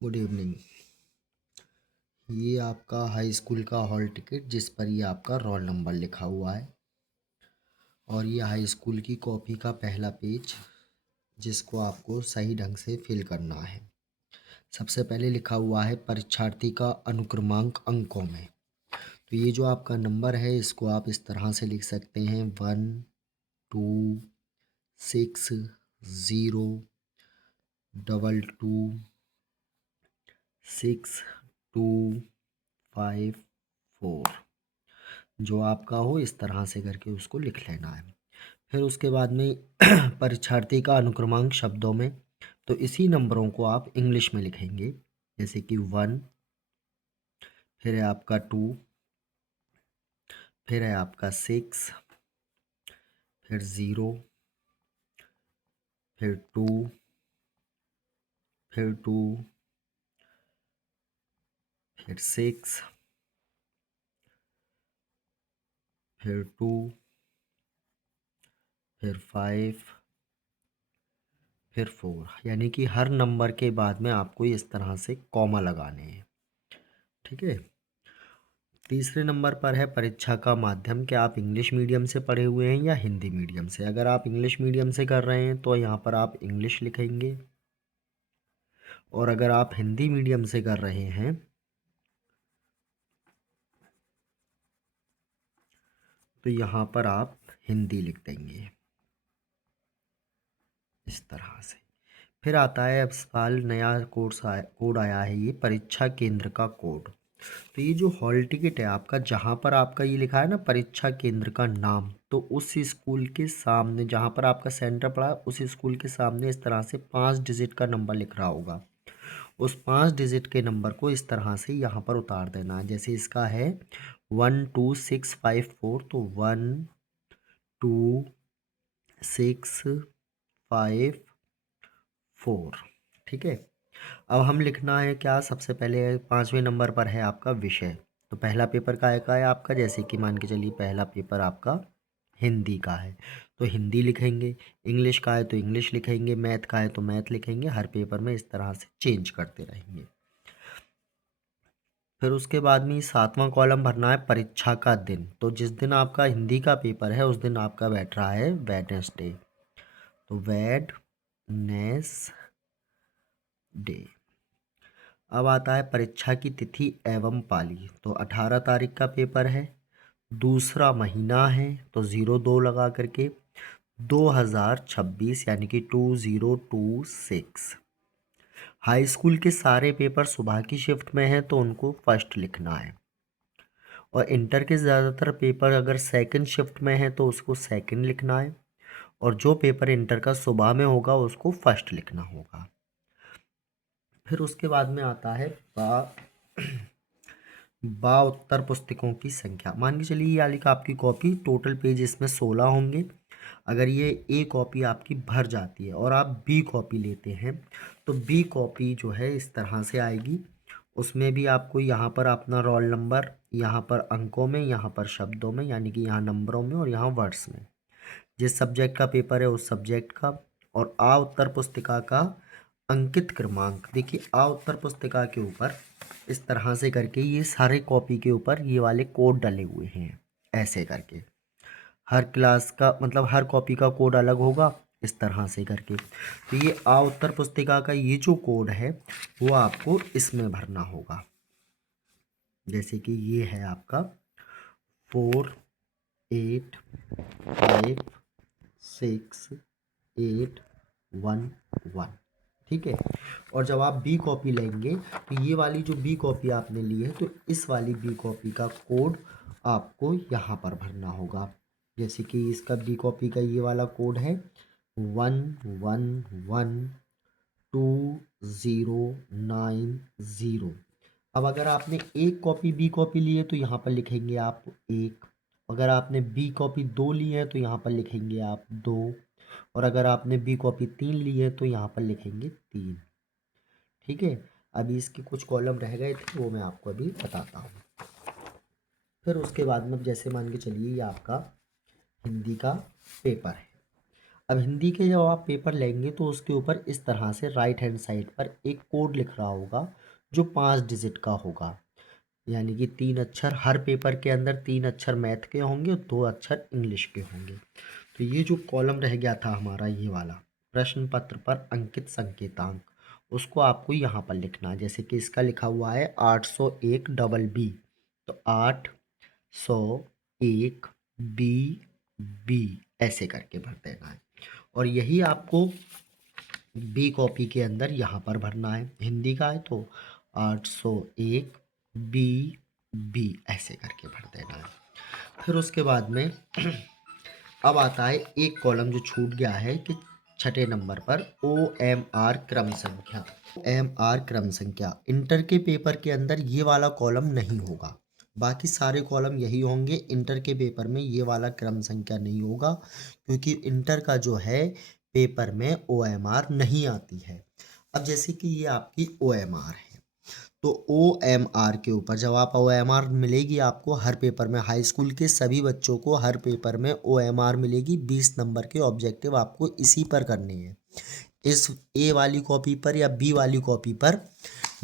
Good evening. ये आपका high school का हॉल टिकट जिस पर ये आपका रोल नंबर लिखा हुआ है और ये हाई स्कूल की कॉपी का पहला पेज जिसको आपको सही ढंग से फिल करना है। सबसे पहले लिखा हुआ है परीक्षार्थी का अनुक्रमांक अंकों में। तो ये जो आपका नंबर है इसको आप इस तरह से लिख सकते हैं 12602254 जो आपका हो इस तरह से करके उसको लिख लेना है। फिर उसके बाद में परीक्षार्थी का अनुक्रमांक शब्दों में, तो इसी नंबरों को आप इंग्लिश में लिखेंगे, जैसे कि 1, फिर है आपका 2, फिर है आपका 6, फिर 0, फिर 2, फिर 2, फिर 6, फिर 2, फिर 5, फिर 4। यानी कि हर नंबर के बाद में आपको इस तरह से कॉमा लगाने हैं। ठीक है। तीसरे नंबर पर है परीक्षा का माध्यम, क्या आप इंग्लिश मीडियम से पढ़े हुए हैं या हिंदी मीडियम से। अगर आप इंग्लिश मीडियम से कर रहे हैं तो यहाँ पर आप इंग्लिश लिखेंगे, और अगर आप हिंदी मीडियम से कर रहे हैं तो यहाँ पर आप हिंदी लिख देंगे इस तरह से। फिर आता है अब साल नया कोड आया है, ये परीक्षा केंद्र का कोड। तो ये जो हॉल टिकट है आपका, जहाँ पर आपका ये लिखा है ना परीक्षा केंद्र का नाम, तो उस स्कूल के सामने जहाँ पर आपका सेंटर पड़ा है उस स्कूल के सामने इस तरह से 5 डिजिट का नंबर लिख रहा होगा। उस 5 डिजिट के नंबर को इस तरह से यहाँ पर उतार देना है। जैसे इसका है 12654, तो 12654। ठीक है। अब हम लिखना है क्या, सबसे पहले 5वें नंबर पर है आपका विषय। तो पहला पेपर का है आपका, जैसे कि मान के चलिए पहला पेपर आपका हिंदी का है तो हिंदी लिखेंगे, इंग्लिश का है तो इंग्लिश लिखेंगे, मैथ का है तो मैथ लिखेंगे। हर पेपर में इस तरह से चेंज करते रहेंगे। फिर उसके बाद में 7वां कॉलम भरना है परीक्षा का दिन। तो जिस दिन आपका हिंदी का पेपर है उस दिन आपका बैठ रहा है वेडनेसडे, तो वेडनेसडे। अब आता है परीक्षा की तिथि एवं पाली। तो 18 तारीख का पेपर है, दूसरा महीना है तो 02 लगा करके 2026 यानी कि 2026। हाई स्कूल के सारे पेपर सुबह की शिफ्ट में हैं तो उनको फर्स्ट लिखना है, और इंटर के ज़्यादातर पेपर अगर सेकंड शिफ्ट में है तो उसको सेकंड लिखना है, और जो पेपर इंटर का सुबह में होगा उसको फर्स्ट लिखना होगा। फिर उसके बाद में आता है उत्तर पुस्तकों की संख्या। मान के चलिए ये वाली का आपकी कॉपी टोटल पेज इसमें 16 होंगे। अगर ये ए कॉपी आपकी भर जाती है और आप बी कॉपी लेते हैं तो बी कॉपी जो है इस तरह से आएगी। उसमें भी आपको यहाँ पर अपना रोल नंबर, यहाँ पर अंकों में, यहाँ पर शब्दों में, यानी कि यहाँ नंबरों में और यहाँ वर्ड्स में, जिस सब्जेक्ट का पेपर है उस सब्जेक्ट का, और आ उत्तर पुस्तिका का अंकित क्रमांक। देखिए आ उत्तर पुस्तिका के ऊपर इस तरह से करके ये सारे कॉपी के ऊपर ये वाले कोड डले हुए हैं, ऐसे करके हर क्लास का मतलब हर कॉपी का कोड अलग होगा इस तरह से करके। तो ये आ उत्तर पुस्तिका का ये जो कोड है वो आपको इसमें भरना होगा। जैसे कि ये है आपका 48568111। ठीक है। और जब आप बी कॉपी लेंगे तो ये वाली जो बी कॉपी आपने ली है तो इस वाली बी कॉपी का कोड आपको यहाँ पर भरना होगा। जैसे कि इसका बी कॉपी का ये वाला कोड है 111290। अब अगर आपने एक कॉपी बी कॉपी ली है तो यहाँ पर लिखेंगे आप 1। अगर आपने बी कॉपी 2 ली है तो यहाँ पर लिखेंगे आप 2। और अगर आपने बी कॉपी 3 ली है तो यहाँ पर लिखेंगे 3। ठीक है। अभी इसके कुछ कॉलम रह गए थे वो मैं आपको अभी बताता हूँ। फिर उसके बाद में जैसे मान के चलिए ये आपका हिंदी का पेपर है। अब हिंदी के जब आप पेपर लेंगे तो उसके ऊपर इस तरह से राइट हैंड साइड पर एक कोड लिख रहा होगा जो 5 डिजिट का होगा, यानी कि 3 अक्षर हर पेपर के अंदर, 3 अक्षर मैथ के होंगे और 2 अक्षर इंग्लिश के होंगे। तो ये जो कॉलम रह गया था हमारा ये वाला प्रश्न पत्र पर अंकित संकेतांक, उसको आपको यहाँ पर लिखना है। जैसे कि इसका लिखा हुआ है 801 डबल बी, तो 801 बी बी ऐसे करके भर देना है। और यही आपको बी कॉपी के अंदर यहाँ पर भरना है। हिंदी का है तो 801 बी बी ऐसे करके भर देना है। फिर उसके बाद में अब आता है एक कॉलम जो छूट गया है कि छठे नंबर पर OMR क्रम संख्या। OMR क्रम संख्या इंटर के पेपर के अंदर ये वाला कॉलम नहीं होगा, बाकी सारे कॉलम यही होंगे। इंटर के पेपर में ये वाला क्रम संख्या नहीं होगा, क्योंकि इंटर का जो है पेपर में OMR नहीं आती है। अब जैसे कि ये आपकी OMR है, तो OMR के ऊपर जब आप OMR मिलेगी आपको हर पेपर में, हाई स्कूल के सभी बच्चों को हर पेपर में OMR मिलेगी। 20 नंबर के ऑब्जेक्टिव आपको इसी पर करने हैं, इस ए वाली कॉपी पर या बी वाली कॉपी पर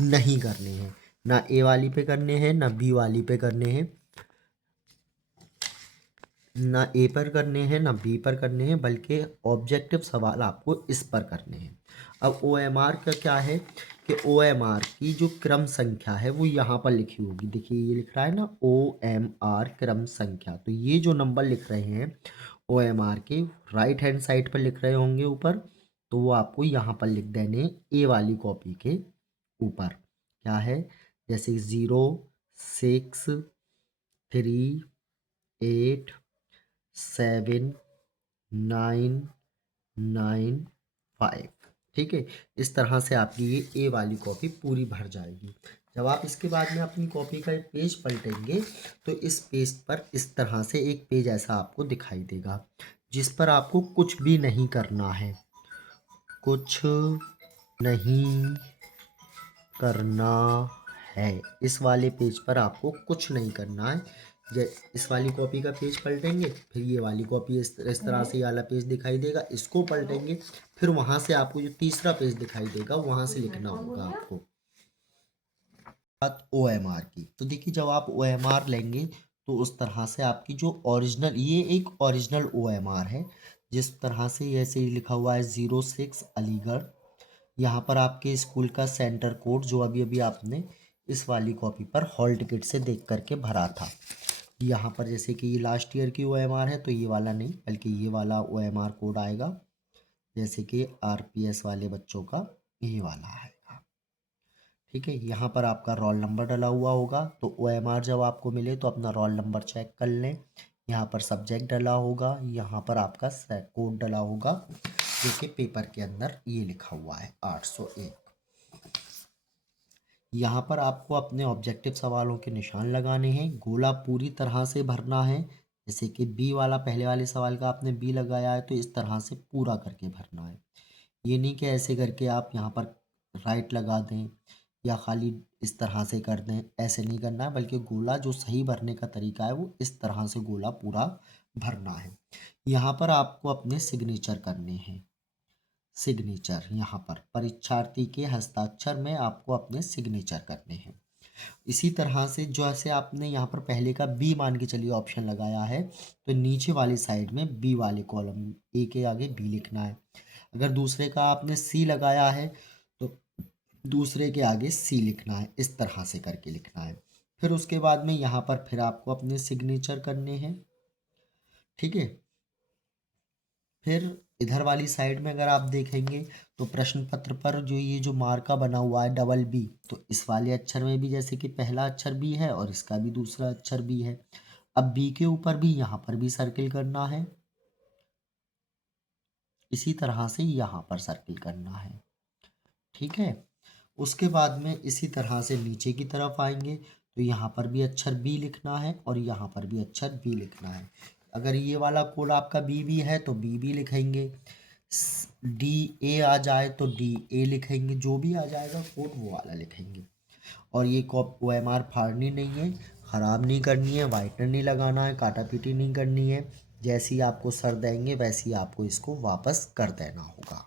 नहीं करने हैं। ना ए वाली पे करने हैं, ना बी वाली पे करने हैं, ना ए पर करने हैं ना बी पर करने हैं, बल्कि ऑब्जेक्टिव सवाल आपको इस पर करने हैं। अब OMR का क्या है कि OMR की जो क्रम संख्या है वो यहाँ पर लिखी होगी। देखिए ये लिख रहा है ना OMR क्रम संख्या, तो ये जो नंबर लिख रहे हैं OMR के राइट हैंड साइड पर लिख रहे होंगे ऊपर, तो वो आपको यहाँ पर लिख देने ए वाली कॉपी के ऊपर। क्या है, जैसे 0 6 3 8 7 9 9 5, ठीक है। इस तरह से आपकी ये ए वाली कॉपी पूरी भर जाएगी। जब आप इसके बाद में अपनी कॉपी का एक पेज पलटेंगे तो इस पेज पर इस तरह से एक पेज ऐसा आपको दिखाई देगा, जिस पर आपको कुछ भी नहीं करना है, कुछ नहीं करना है। इस वाले पेज पर आपको कुछ नहीं करना है। इस वाली कॉपी का पेज पलटेंगे, फिर ये वाली कॉपी इस तरह से ये वाला पेज दिखाई देगा, इसको पलटेंगे, फिर वहां से आपको जो तीसरा पेज दिखाई देगा वहां से लिखना होगा आपको। बात OMR की, तो देखिए जब आप OMR लेंगे तो उस तरह से आपकी जो ओरिजिनल, ये एक ओरिजिनल OMR है, जिस तरह से ऐसे ही लिखा हुआ है 06 अलीगढ़। यहाँ पर आपके स्कूल का सेंटर कोड जो अभी अभी आपने इस वाली कॉपी पर हॉल टिकट से देख करके भरा था, यहाँ पर जैसे कि ये लास्ट ईयर की OMR है तो ये वाला नहीं बल्कि ये वाला OMR कोड आएगा, जैसे कि RPS वाले बच्चों का ये वाला आएगा। ठीक है, यहाँ पर आपका रोल नंबर डला हुआ होगा, तो OMR जब आपको मिले तो अपना रोल नंबर चेक कर लें। यहाँ पर सब्जेक्ट डला होगा, यहाँ पर आपका कोड डला होगा, जो कि पेपर के अंदर ये लिखा हुआ है 801। यहाँ पर आपको अपने ऑब्जेक्टिव सवालों के निशान लगाने हैं, गोला पूरी तरह से भरना है। जैसे कि बी वाला, पहले वाले सवाल का आपने बी लगाया है तो इस तरह से पूरा करके भरना है। ये नहीं कि ऐसे करके आप यहाँ पर राइट लगा दें या खाली इस तरह से कर दें, ऐसे नहीं करना है, बल्कि गोला जो सही भरने का तरीका है वो इस तरह से गोला पूरा भरना है। यहाँ पर आपको अपने सिग्नेचर करने हैं, सिग्नेचर यहाँ पर परीक्षार्थी के हस्ताक्षर में आपको अपने सिग्नेचर करने हैं। इसी तरह से जैसे आपने यहाँ पर पहले का बी मान के चलिए ऑप्शन लगाया है, तो नीचे वाली साइड में बी वाले कॉलम ए के आगे बी लिखना है। अगर दूसरे का आपने सी लगाया है तो दूसरे के आगे सी लिखना है, इस तरह से करके लिखना है। फिर उसके बाद में यहाँ पर फिर आपको अपने सिग्नेचर करने हैं, ठीक है। फिर इधर वाली साइड में अगर आप देखेंगे तो प्रश्न पत्र पर जो ये जो मार्का बना हुआ है डबल बी, तो इस वाले अक्षर में भी जैसे कि पहला अक्षर बी है और इसका भी दूसरा अक्षर बी है। अब बी के ऊपर भी यहाँ पर भी सर्किल करना है, इसी तरह से यहाँ पर सर्किल करना है, ठीक है। उसके बाद में इसी तरह से नीचे की तरफ आएंगे तो यहाँ पर भी अक्षर बी लिखना है और यहाँ पर भी अक्षर बी लिखना है। अगर ये वाला कोड आपका बी बी है तो बी बी लिखेंगे, डी ए आ जाए तो डी ए लिखेंगे, जो भी आ जाएगा कोड वो वाला लिखेंगे। और ये OMR फाड़नी नहीं है, ख़राब नहीं करनी है, वाइटनर नहीं लगाना है, काटा पीटी नहीं करनी है, जैसे ही आपको सर देंगे वैसे ही आपको इसको वापस कर देना होगा।